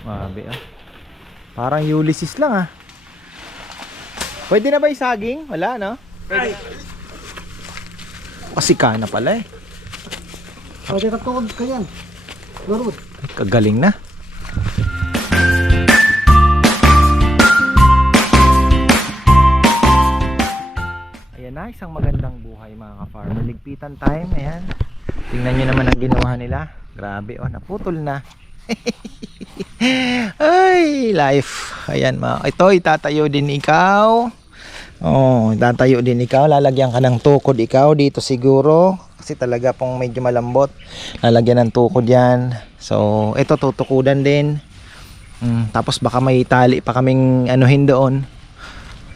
Grabe ah. Parang Ulysses lang ah. Pwede na ba yung saging? Wala no? Pwede. Kasi kana pala eh. Pwede ka tukod ka yan. Lurod. Kagaling na. Ayan na, isang magandang buhay mga ka-farmer. Ligpitan time, ayan. Tingnan nyo naman ang ginawa nila. Grabe, oh, naputol na. Ay, life. Ayan, mga. Ito, itatayo din ikaw. Oh, itatayo din ikaw. Lalagyan ka ng tukod ikaw dito siguro. Kasi talaga pong medyo malambot. Lalagyan ng tukod yan. So, ito tutukudan din. Mm, tapos baka may tali pa kaming anuhin doon.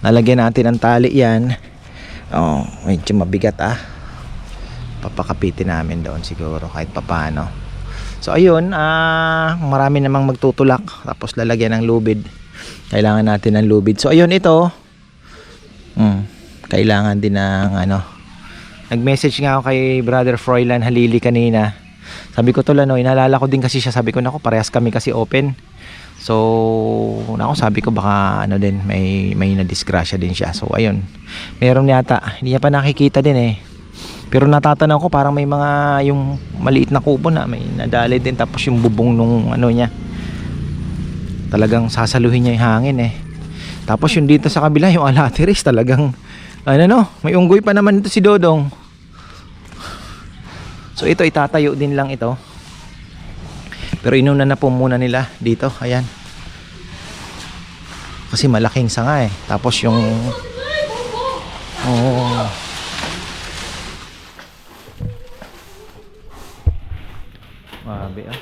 Lalagyan natin ng tali yan. Oh, medyo mabigat ah. Papakapitin namin doon siguro kahit papano. So ayun, ah marami namang magtutulak tapos lalagyan ng lubid. Kailangan natin ng lubid. So ayun ito. Mm, kailangan din ng ano. Nag-message nga ako kay Brother Froilan Halili kanina. Sabi ko to no, inalala ko din kasi siya. Sabi ko nako parehas kami kasi open. So, nako sabi ko baka ano din may may nadisgrasya din siya. So ayun. Meron yata, hindi niya pa nakikita din eh. Pero natatanaw ko parang may mga yung maliit na kubo na may nadali din tapos yung bubong nung ano niya. Talagang sasaluhin niya yung hangin eh. Tapos yung dito sa kabila yung alateris talagang ano no, may unggoy pa naman ito si Dodong. So ito itatayo din lang ito. Pero inuna na po muna nila dito, ayan. Kasi malaking sanga eh. Tapos yung Oh. Grabe ah.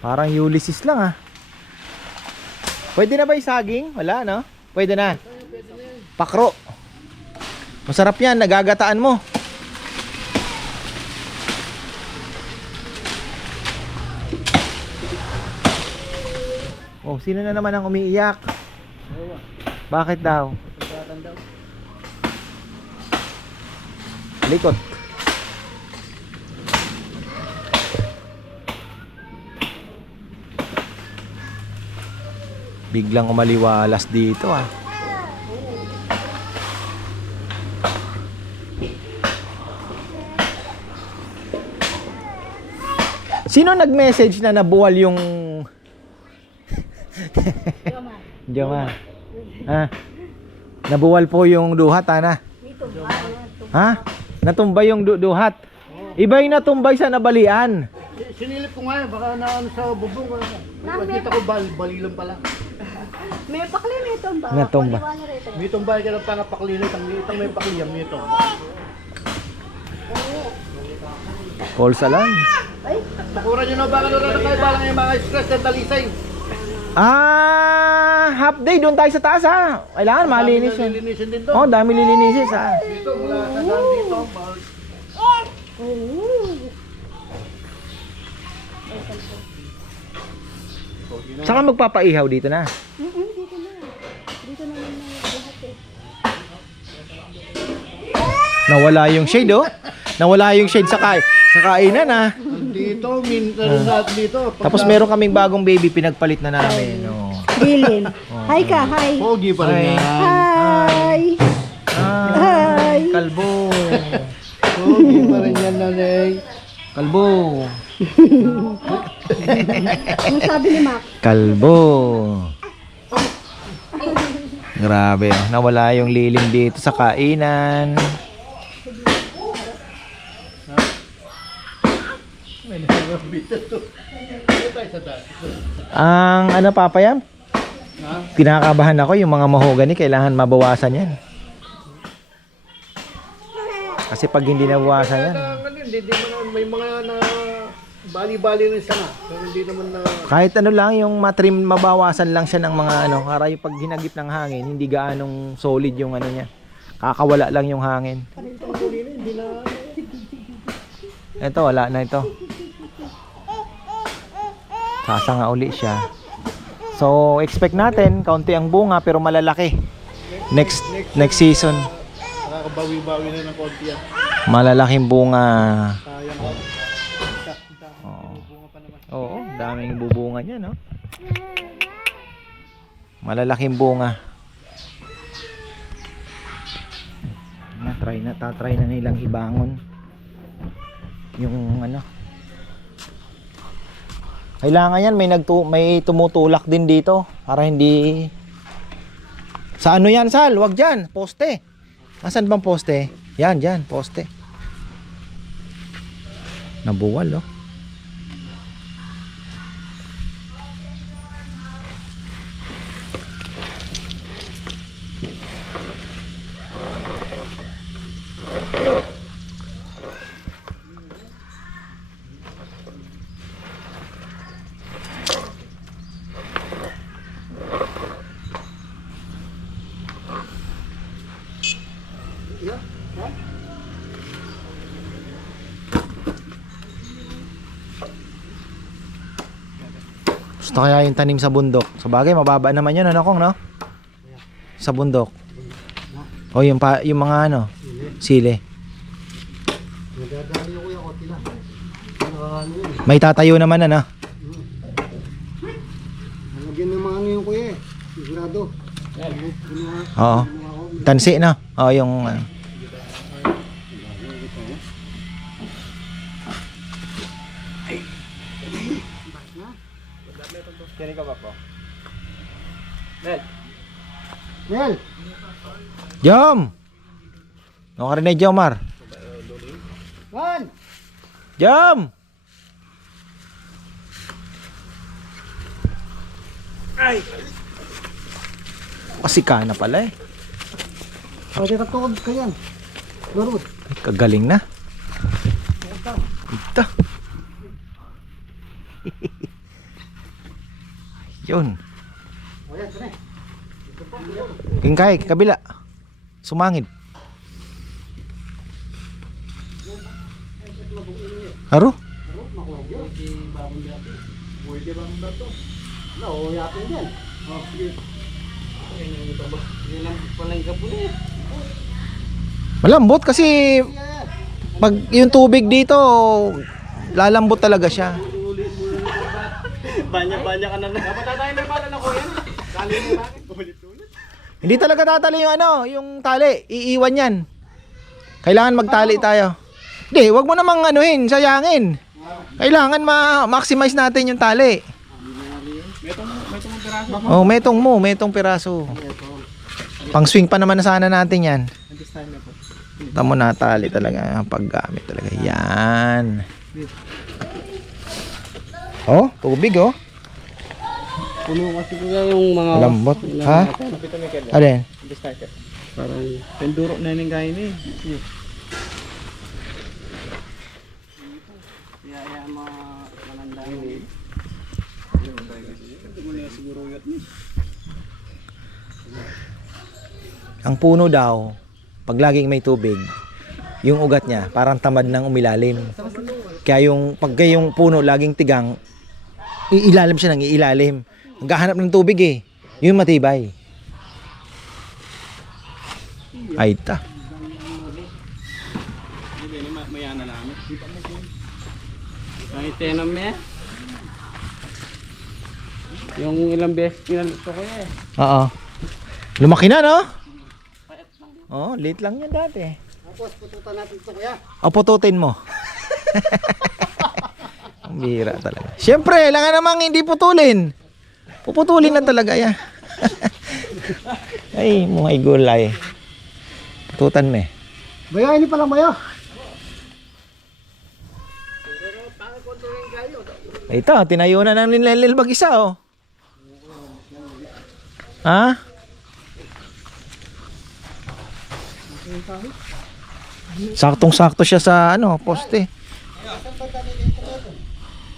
Parang Ulysses lang ah. Pwede na ba yung saging? Wala no? Pwede na. Pakro. Masarap yan, nagagataan mo. Oh, sino na naman ang umiiyak? Bakit daw? Likot. Biglang umaliwalas dito ah. Sino nag-message na nabuwal yung Joma. Ha? Nabuwal po yung duhat, ana. Ha? Natumba yung du- duhat. Iba yung natumbay sa nabalian. Sinilip ko nga eh, baka na ano sa bubong. Nakita ko bal, bali lang pala. May pakli may tumba. Paliwanag rito. May tumbay ka ng pangapaklilit, ang itang may pakliyang nito. False alarm. Ay, Sakura nyo na baka doon na kayo balang yung mga stress ng talisay. Ah, half day doon tayo sa taas ha. Kailangan malinis yun. Lilinisin din to. Oh, dami lilinisis ha. Dito, mula sa daan dito. Saka magpapaihaw dito na. Mm-mm, Nawala yung shade oh. Nawala yung shade sa, ka sa kainan ha. Dito, minsan lahat dito. Pagka- Tapos meron kaming bagong baby pinagpalit na namin. Oh. Dilin. Hi ka, hi. Pogi pa rin yan. Hi. Ah, Hi. kalbo. Pogi pa rin yan, nanay. Kalbo. Ano sabi ni Mac? Kalbo. Grabe, oh. nawala yung lilim dito sa kainan. Ang ano papayam? Kinakabahan ako yung mga mahogany kailangan mabawasan yan. Kasi pag hindi nabawasan yan, hindi, hindi man, may mga na bali-bali rin sana. Pero hindi naman na... kahit ano lang yung matrim mabawasan lang siya ng mga ano, para yung pag hinagip ng hangin, hindi gaanong solid yung ano niya. Kakawala lang yung hangin. Ito, wala na ito. Sasanga uli siya. So, expect natin, kaunti ang bunga pero malalaki. Next next season, Nakakabawi-bawi na ng konti yan. malalaking bunga. Sayang. Oo. Oo, daming bubunga niya, no? Malalaking bunga. Na try na tatry na nilang ibangon yung ano kailangan yan may nagtu may tumutulak din dito para hindi sa ano yan sal? Wag diyan poste. Asan bang poste? Yan diyan poste. Nabuwal oh Gusto kaya yung tanim sa bundok. Sa bagay, mababa naman yun, ano kong, no? Sa bundok. O yung, pa, yung mga ano, sili. May tatayo naman, ano? Nalagyan ng mga ano yung kuya eh. Sigurado. Oo. Tansi, no? O yung... ano. Mel! Jom! Ano ka rin na Jomar? Juan! Jom! Ay! Kasi ka na pala eh. Pwede ka tukod ka yan. Lurod. Kagaling na. Ito. Yun. Yan. Kingkay, kabila. Sumangid. Aro? Wala, o yatin yan. O, sige. Malambot kasi pag yung tubig dito lalambot talaga siya. Banya-banya ka na na. Dapat tayo may pala na natin. Ulit-ulit. Hindi talaga tatali yung ano, yung tali. Iiwan yan. Kailangan magtali tayo. Hindi, wag mo namang anuhin, sayangin. Kailangan ma-maximize natin yung tali. Oh, metong mo, metong piraso. Pang swing pa naman na sana natin yan. Tamo na tali talaga, paggamit talaga. Yan. Oh, tubig oh. Puno kasi kuya yung mga... Lambot. Ha? Alin? Parang penduro na yung kain eh. Kaya mga siguro yun. Ang puno daw, pag laging may tubig, yung ugat niya parang tamad ng umilalim. Kaya yung pag yung puno laging tigang, iilalim siya ng iilalim. Naghahanap ng tubig eh. Yun matibay. Ay ta. Ang itenam niya. Yung ilang beses pinalito ko eh. Oo. Lumaki na no? Oh, late lang yan dati. Tapos pututan natin ito kuya. O pututin mo. Ang bira talaga. Siyempre, langan namang hindi putulin. Puputulin na talaga yan. Ay, mga gulay. Pututan me. Baya, ini pala baya. Ito, tinayo na ng nilelil mag-isa oh. Ha? Saktong sakto siya sa ano, poste.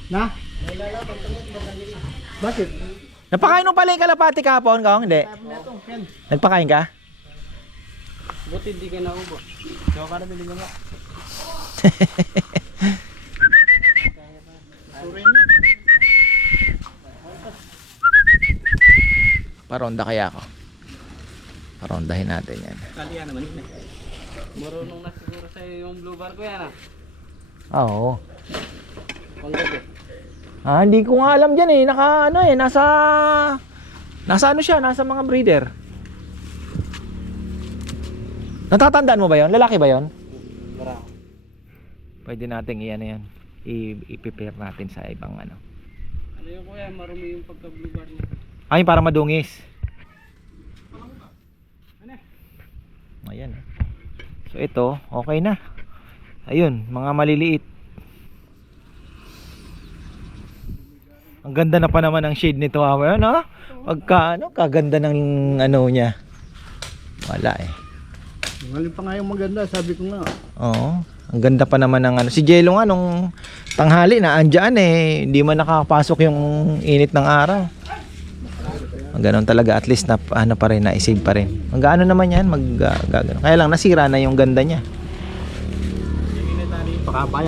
Na? Bakit? Napakain mo pala yung kalapati kahapon, Kong? Hindi. Nagpakain ka? Buti di ka naubo. Ikaw ka na binigyan mo. Paronda kaya ako. Parondahin natin yan. Kaliya naman yun eh. Marunong na siguro sa'yo yung blue bar ko yan ah. Oo. Panggabi. Ah, hindi ko nga alam diyan eh. Naka ano eh, nasa nasa ano siya, nasa mga breeder. Natatandaan mo ba 'yon? Lalaki ba 'yon? Marami. Pwede nating iyan yan. I-prepare natin sa ibang ano. Ano yung kuya, marumi yung pagka-blue bar niya. Ay, para madungis. Ayan. So ito, okay na. Ayun, mga maliliit. Ang ganda na pa naman ang shade nito, ah. Ayun, ah. Pagka, ano, kaganda ng ano niya. Wala eh. Ngayon pa nga yung maganda, sabi ko nga. Oo. Ang ganda pa naman ng ano. Si Jello nga nung tanghali na andyan eh. Hindi man nakakapasok yung init ng araw. Ang Ganon talaga at least na ano pa rin, na-save pa rin. Ang gaano naman yan, mag uh. Kaya lang nasira na yung ganda niya. Baka pa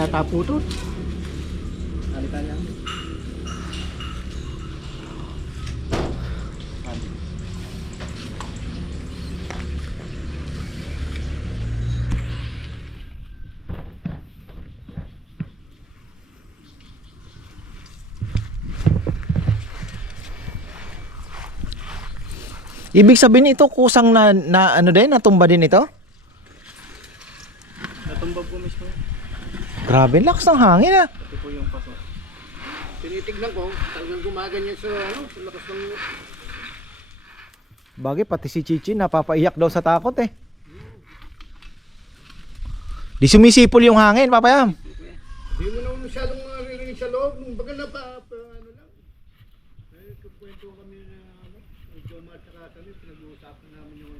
Ibig sabihin ito kusang na, na ano din, natumba din ito? Natumbag po mismo. Grabe, lakas ng hangin ah. Ito po yung paso. Tinitignan ko, talagang gumaganyan sa, ano, sa lakas ng... Bagay, pati si Chichi napapaiyak daw sa takot eh. Di sumisipol yung hangin, papayam. Hindi mo naman masyadong maririnig sa loob. Nung baga na pa, pa ano lang. Ay, kukwento kami na, ano, medyo matsaka kami, pinag-uusapan namin yung...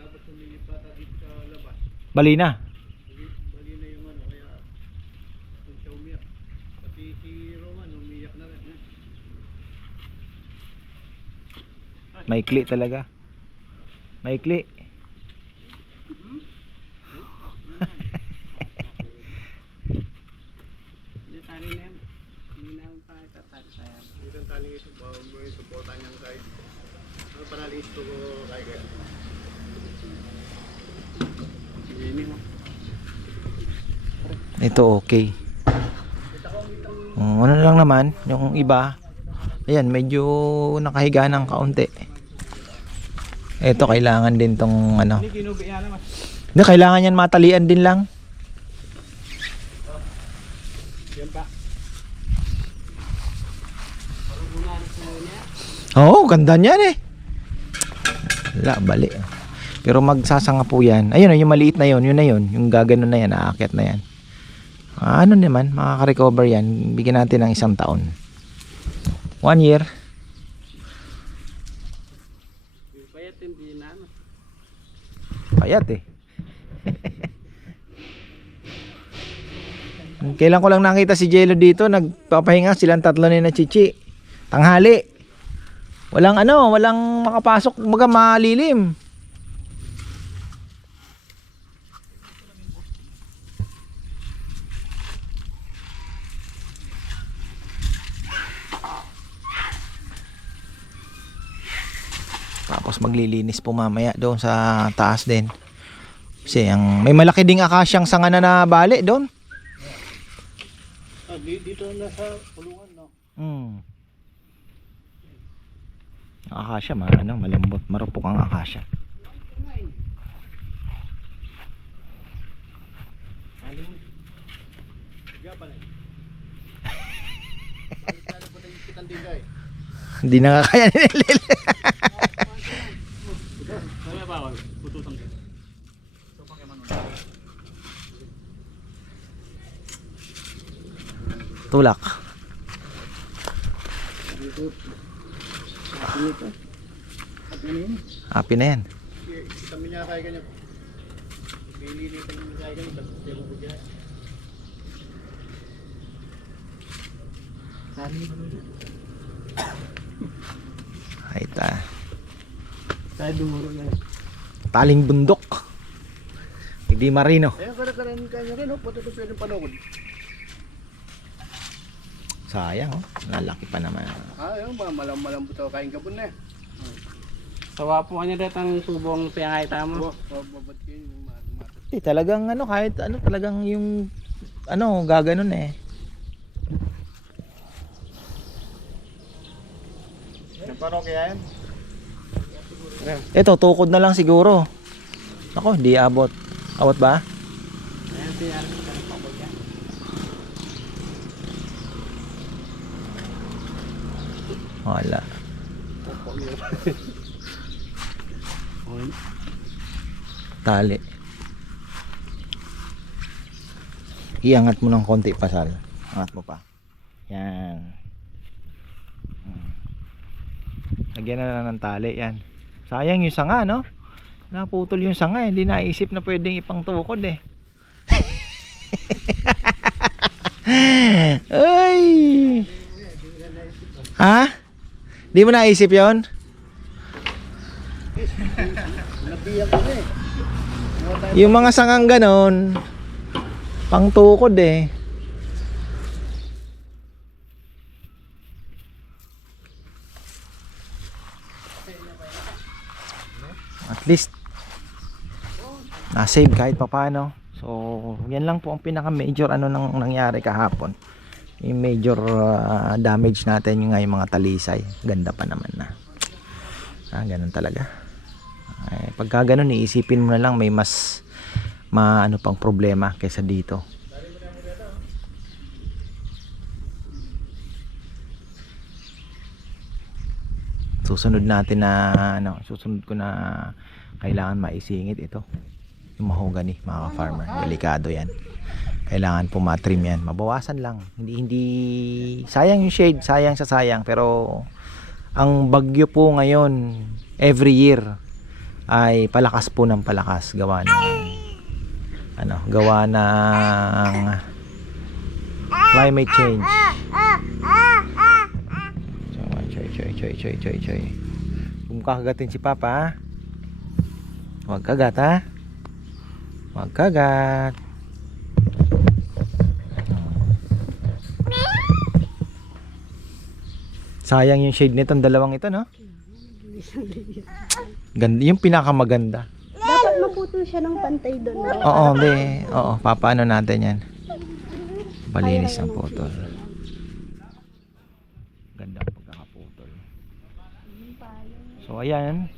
Dapat sumilip bata dito sa labas. Bali na. Bali, bali na yung ano, kaya kung siya umiyak. Pati si Roman, umiyak na rin. Maikli talaga. Maikli. Hindi na tali ito. Bawa mo yung supportan niyang side. Ano pa nalisto ko kaya kaya. Sige mo. Ito okay. Um, ano lang naman, yung iba, ayan, medyo nakahiga ng kaunti. Ito, kailangan din tong ano. Hindi kailangan yan matalian din lang. Oo, ganda niyan eh. Wala, bali. Pero magsasanga po yan. Ayun, yung maliit na yon, yun na yun. Yung gaganon na yan, aakyat na yan. Ah, ano naman, makaka-recover yan. Bigyan natin ng isang taon. One year. Payat hindi na. Payat eh. Kailan ko lang nakita si Jello dito, nagpapahinga silang tatlo ni na Chichi. Tanghali. Walang ano, walang makapasok, mga malilim. Tapos maglilinis po mamaya doon sa taas din. Kasi ang may malaki ding akasyang sanga na nabali doon. Ah, di- dito na sa kulungan, no? Hmm. Ang akasya, ma, ano, malambot, marupok ang akasya. Hindi na kaya ni Lil. Kaya bawal, pututang ka. Tulak. Dito. Dito. At ano yun? Happy na yan. Kami niya kaya ganyan. Nililitan niya kaya ganyan. Tapos. Tayo dumuro na. Taling bundok. Hindi marino. Ayun, kada-kada kanya rin, oh. Pati ito pwede panahon. Sayang, oh. Lalaki pa naman. Ah, ayun, ba, malam-malambot ako kain kapon na. Sawa po kanya dito ang subong piyangay matas. Eh, talagang ano, kahit ano, talagang yung, ano, gaganon eh. Paano kaya yan? Ito, tukod na lang siguro. Ako, hindi abot. Abot ba? Wala. Tali. Iangat mo ng konti pasal. Angat mo pa. Yan. Lagyan na lang ng tali yan. Sayang yung sanga, no? Naputol yung sanga, eh. hindi naisip na pwedeng ipang tukod eh. Ay! Ha? Di mo naisip yon? Yung mga sangang ganon, pang tukod eh. At least, na-save kahit papano. So, yan lang po ang pinaka major ano nang nangyari kahapon. Yung major ah, damage natin yung nga yung mga talisay. Ganda pa naman na. Ah, ganun talaga. Ay, pagka ganun, iisipin mo na lang may mas maano pang problema kaysa dito. Susunod natin na ano, susunod ko na kailangan maisingit ito. Yung mahogany, mga farmer Delikado 'yan. Kailangan po matrim 'yan. Mabawasan lang. Hindi hindi sayang yung shade, sayang sa sayang pero ang bagyo po ngayon every year ay palakas po ng palakas gawa ng ano, gawa ng climate change. So, choy, choy, choy, choy, choy. Kung kakagatin si Papa, ha? Huwag kagat, ha? Huwag kagat. Sayang yung shade nitong dalawang ito, no? Ganda, yung pinakamaganda. Dapat maputol siya ng pantay doon. no? Oo, be. Oo, papaano natin yan. Palinis ang putol. Ganda ang pagkakaputol. So, ayan.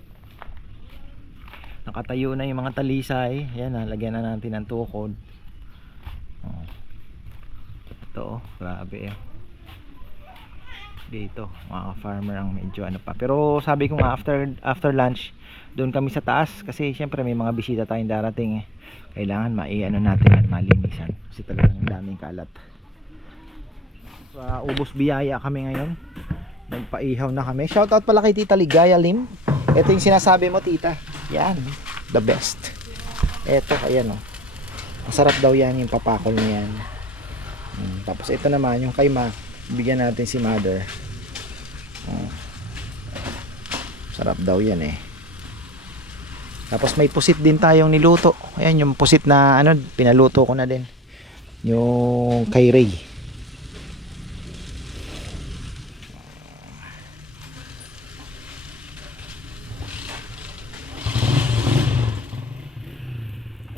Nakatayo na yung mga talisay. Ayan lagyan na natin ng tukod. Oh. Ito, oh, grabe eh. Dito, mga farmer ang medyo ano pa. Pero sabi ko nga after after lunch, doon kami sa taas kasi syempre may mga bisita tayong darating eh. Kailangan mai-ano natin yan, malinisan kasi talagang ang daming kalat. Sa ubos biyaya kami ngayon. Nagpaihaw na kami. Shoutout pala kay Tita Ligaya Lim. Ito yung sinasabi mo, Tita. Yan, the best. Ito, ayan oh. Masarap daw yan yung papakol niyan. Mm, tapos ito naman yung kay Ma. Bigyan natin si Mother. Oh. Sarap daw yan eh. Tapos may pusit din tayong niluto. Ayan yung pusit na ano, pinaluto ko na din. Yung kay Ray.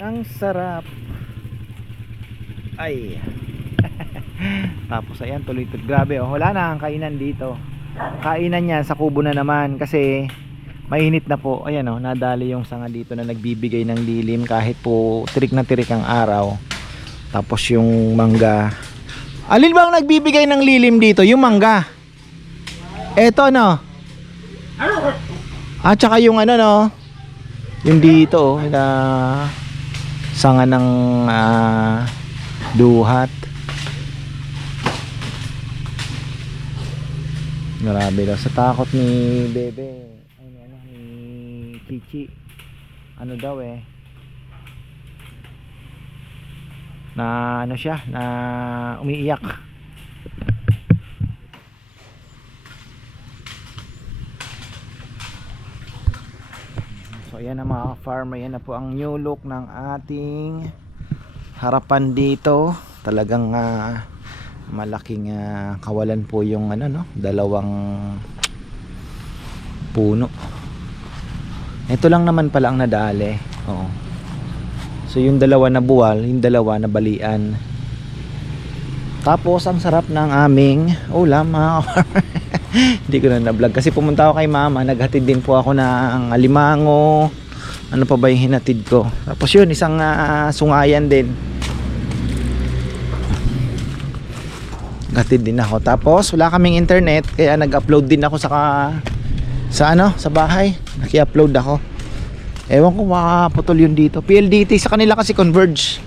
Ang sarap. Ay. Tapos ayan tuloy-tuloy. Grabe oh, wala na ang kainan dito. Kainan niya sa kubo na naman kasi mainit na po. Ayan oh, nadali yung sanga dito na nagbibigay ng dilim kahit po tirik na tirik ang araw. Tapos yung mangga. Alin ba ang nagbibigay ng lilim dito? Yung mangga. Eto no. At saka yung ano no. Yung dito oh, na sanga ng ah, duhat. Grabe daw sa takot ni Bebe. Ay ni ano ni Chichi. Ano daw eh. Na ano siya, na umiiyak. So ayan na mga farmer, yan na po ang new look ng ating harapan dito. Talagang ah, malaking ah, kawalan po yung ano no, dalawang puno. Ito lang naman pala ang nadali. Oo. So yung dalawa na buwal, yung dalawa na balian. Tapos ang sarap ng aming ulam mga ka-farmer. Hindi ko na na-vlog kasi pumunta ako kay mama, naghatid din po ako ng alimango. Ano pa ba yung hinatid ko? Tapos yun, isang ah, sungayan din. Naghatid din ako. Tapos wala kaming internet kaya nag-upload din ako sa ka- sa ano, sa bahay. Naki-upload ako. Ewan ko makaputol yun dito. PLDT sa kanila kasi converge.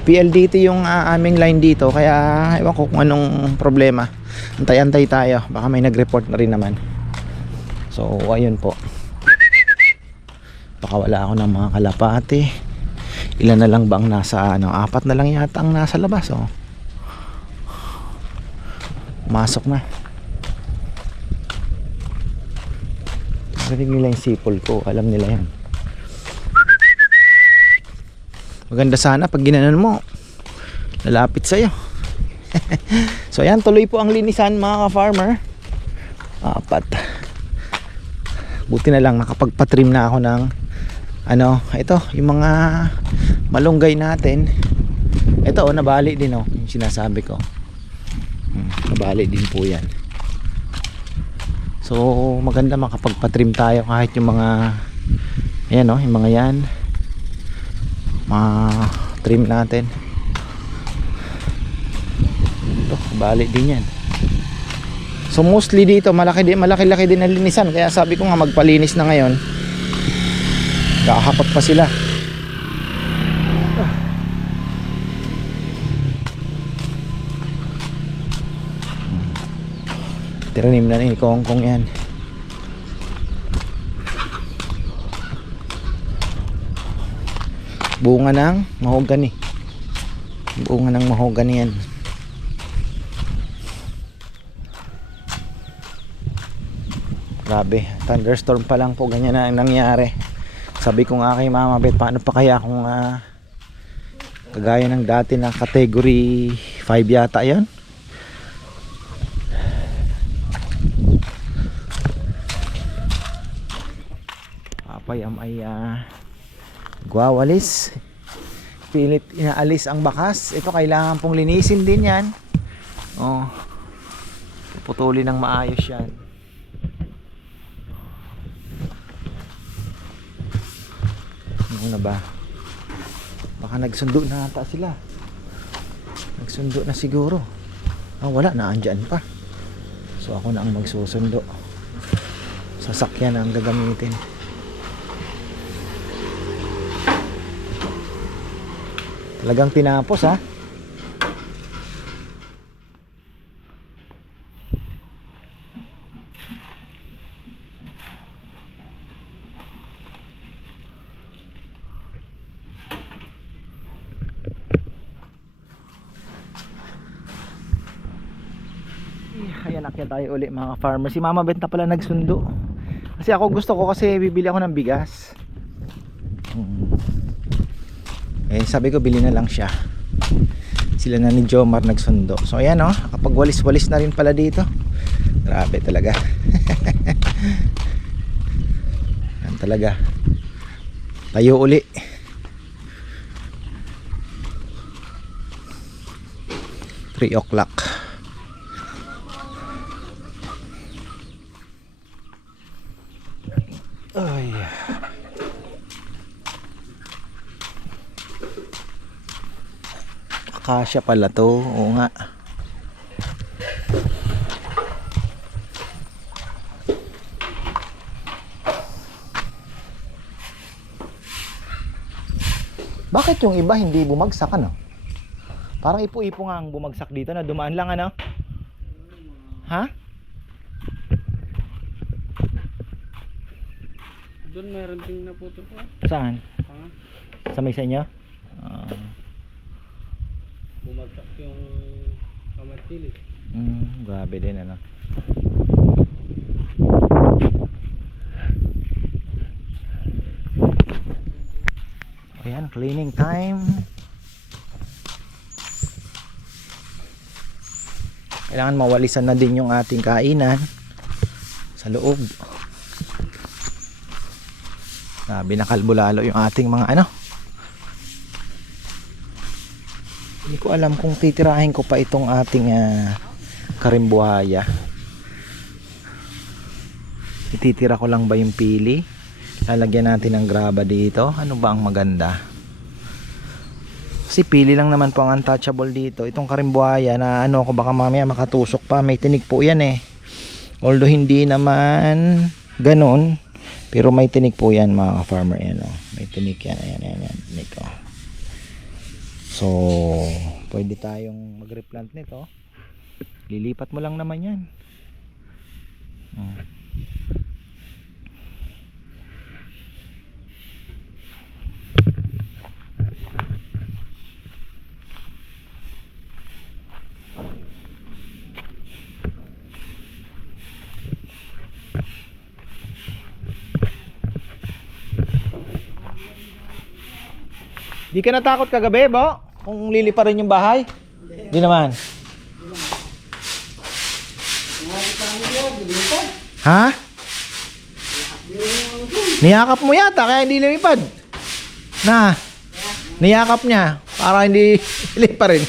PLDT yung ah, aming line dito kaya ewan ko kung anong problema. Antay-antay tayo. Baka may nag-report na rin naman. So ayun po. Baka wala ako ng mga kalapati. Ilan na lang ba ang nasa ano? Apat na lang yata ang nasa labas oh. Masok na. Narinig nila yung sipol ko. Alam nila yan. Maganda sana pag ginanon mo. Lalapit sa'yo. so ayan, tuloy po ang linisan mga ka-farmer. Apat. Buti na lang nakapagpatrim na ako ng ano, ito, yung mga malunggay natin. Ito, oh, nabali din oh, yung sinasabi ko. Hmm, nabali din po yan. So, maganda makapagpatrim tayo kahit yung mga ayan oh, yung mga yan. Ma-trim natin. Ito, bali din yan. So mostly dito malaki din malaki-laki din ang linisan kaya sabi ko nga magpalinis na ngayon. Kakahakot pa sila. Tiranim na ni Kong Kong yan. Bunga ng mahogany. Bunga ng mahogany yan. Grabe, thunderstorm pa lang po ganyan na ang nangyari. Sabi ko nga kay Mama Bet, paano pa kaya kung ah, kagaya ng dati na category 5 yata 'yon? Papayam ay ah, gwawalis. Pilit inaalis ang bakas. Ito kailangan pong linisin din 'yan. Oh. Puputulin ng maayos 'yan. Ano na ba? Baka nagsundo na ata sila. Nagsundo na siguro. Ah, wala na andyan pa. So ako na ang magsusundo. Sasakyan ang gagamitin. Talagang tinapos ha. Ayan, akyat tayo uli mga farmer. Si Mama Benta pala nagsundo. Kasi ako gusto ko kasi bibili ako ng bigas. Hmm. Eh sabi ko bili na lang siya. Sila na ni Jomar nagsundo. So ayan oh, kapag walis-walis na rin pala dito. Grabe talaga. Yan talaga. Tayo uli. Three o'clock. Akasya pala to. Oo nga. Bakit yung iba hindi bumagsak ano? Parang ipo-ipo nga ang bumagsak dito na dumaan lang ano? Ha? Doon meron ding naputo pa. Saan? Ha? Sa may sa inyo? Ah. Bumagsak yung kamartili. Mm, grabe din ano. Ayan, cleaning time. Kailangan mawalisan na din yung ating kainan sa loob. Sabi na kalbulalo yung ating mga ano alam kung titirahin ko pa itong ating ah, karimbuhaya. Ititira ko lang ba yung pili? Lalagyan natin ng graba dito. Ano ba ang maganda? Kasi pili lang naman po ang untouchable dito. Itong karimbuhaya na ano ko baka mamaya makatusok pa. May tinig po yan eh. Although hindi naman ganun. Pero may tinig po yan mga farmer yan. Oh. May tinig yan. Ayan, ayan, ayan. Tinig oh. So, pwede tayong mag-replant nito. Lilipat mo lang naman yan. Hmm. Di ka natakot kagabi, Bo? Kung liliparin yung bahay? Di naman. Ha? Niyakap mo yata kaya hindi lumipad. Na. Niyakap niya para hindi liparin.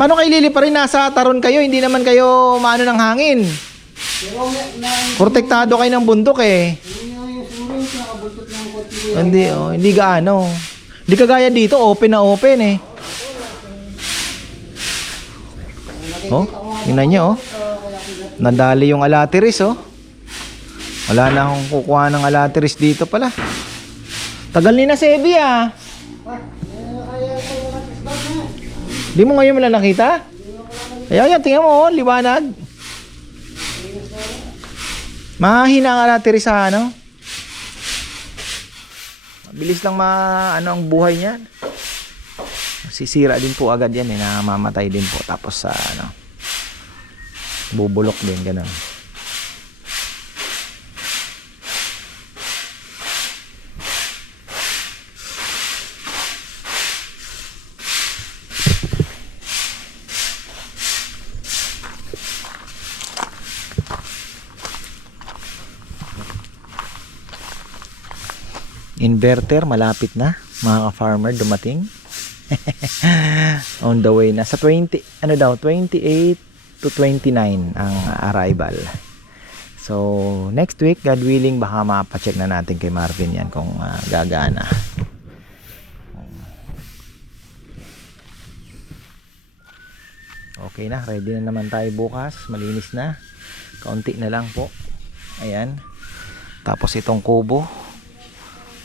Paano kayo liliparin? Nasa taron kayo, hindi naman kayo maano ng hangin. Protektado kayo ng bundok eh. Hindi, oh, hindi gaano. Hindi kagaya dito, open na open eh. Oh, tingnan niyo oh. Nadali yung alatiris oh. Wala na akong kukuha ng alatiris dito pala. Tagal ni na Sebi ah. Di mo ngayon wala nakita? Ayan, yan, tingnan mo oh, liwanag. Mahina ang alatiris sa ano. Bilis lang ma ano ang buhay niyan. Sisira din po agad yan eh, namamatay din po tapos sa ano bubulok din ganun. Inverter malapit na mga ka-farmer dumating. On the way na sa 20 ano daw 28 to 29 ang arrival. So next week God willing baka mapacheck na natin kay Marvin yan kung ah, gagana. Okay na, ready na naman tayo bukas. Malinis na. Kaunti na lang po. Ayan. Tapos itong kubo.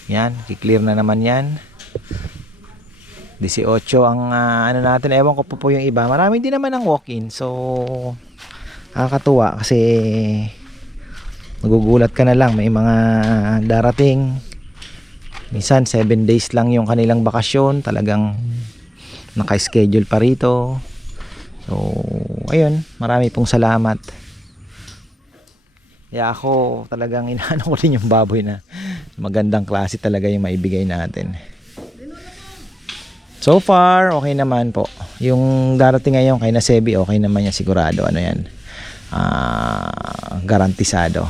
Yan, kiklear na naman yan. 18 ang ah, ano natin, ewan ko po po yung iba. Marami din naman ang walk-in. So, nakakatuwa kasi nagugulat ka na lang. May mga darating. Minsan, 7 days lang yung kanilang bakasyon. Talagang naka-schedule pa rito. So, ayun. Marami pong salamat. Kaya ako talagang inaano ko rin yung baboy na magandang klase talaga yung maibigay natin. So far, okay naman po. Yung darating ngayon kay Nasebi, okay naman yan sigurado. Ano yan? Ah, garantisado.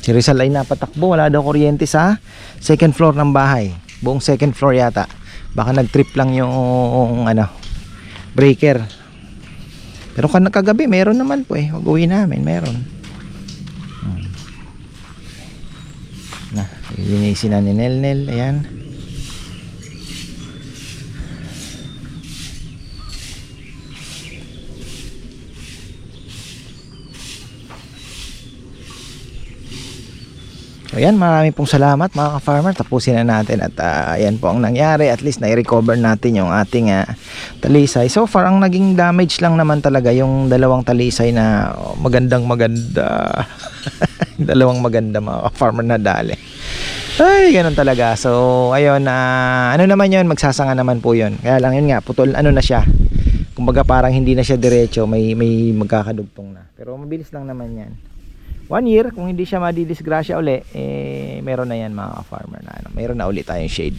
Si Rizal ay napatakbo, wala daw kuryente sa second floor ng bahay. Buong second floor yata. Baka nag-trip lang yung ano, breaker. Pero kagabi meron naman po eh. Uwi namin, meron. Hmm. Na, linisin na ni Nelnel. Ayan. So yan, marami pong salamat mga ka-farmer. Tapusin na natin at ah, ayan po ang nangyari. At least na-recover natin yung ating ah, talisay. So far, ang naging damage lang naman talaga yung dalawang talisay na magandang maganda. dalawang maganda mga ka-farmer na dali. Ay, ganun talaga. So, ayun, ah, ano naman yun, magsasanga naman po yun. Kaya lang yun nga, putol, ano na siya. Kumbaga parang hindi na siya diretso, may, may magkakadugtong na. Pero mabilis lang naman yan one year kung hindi siya madidisgrasya uli eh meron na yan mga farmer na ano, meron na uli tayong shade